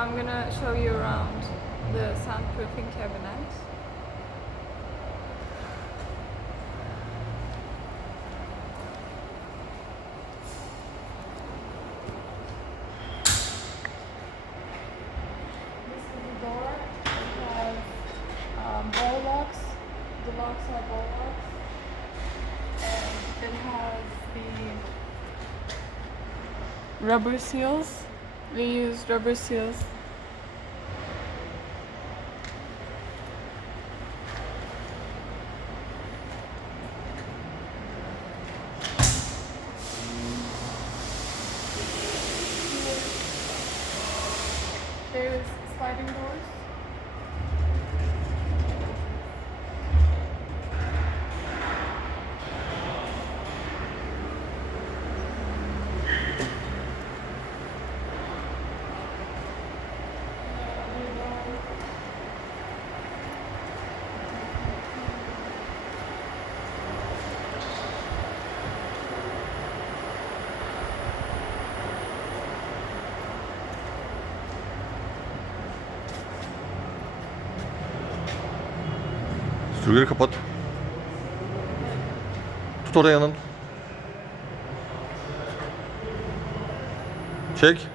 I'm gonna show you around the soundproofing cabinet. This is the door. It has ball locks. The locks are ball locks. And it has the rubber seals. We use rubber seals. There's sliding doors. Sürgüleri kapat. Tut oraya yanın. Çek.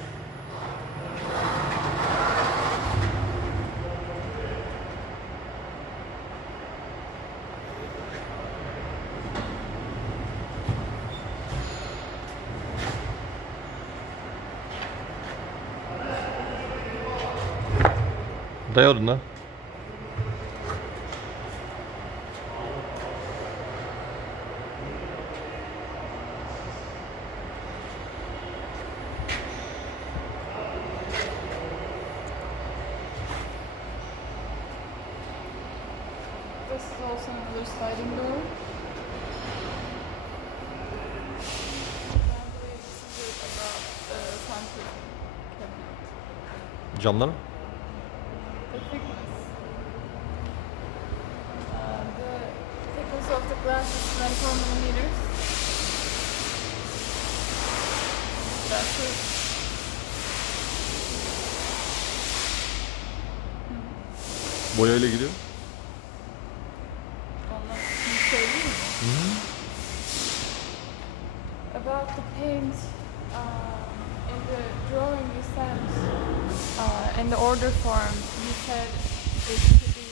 Daya odundan. This is also another sliding door. I believe this is it about the soundproofing cabinet. Camlar. The thickness. The thickness of the glass is 24 millimeters. That's it. Boyayla gidiyor. Ondan söyleyeyim mi? About the paint, in the drawing you sent, in the order form, you said it should be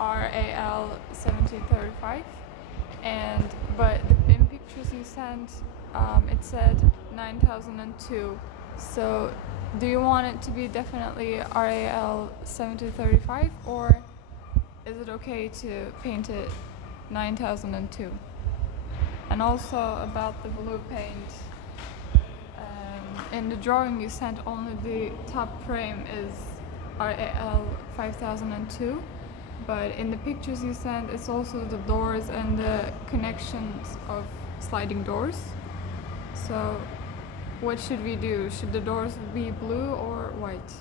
RAL 1735, but in pictures you sent, it said 9002. So, do you want it to be definitely RAL 1735, or is it okay to paint it 9002? And also about the blue paint, in the drawing you sent, only the top frame is RAL 5002, but in the pictures you sent, it's also the doors and the connections of sliding doors. So what should we do? Should the doors be blue or white?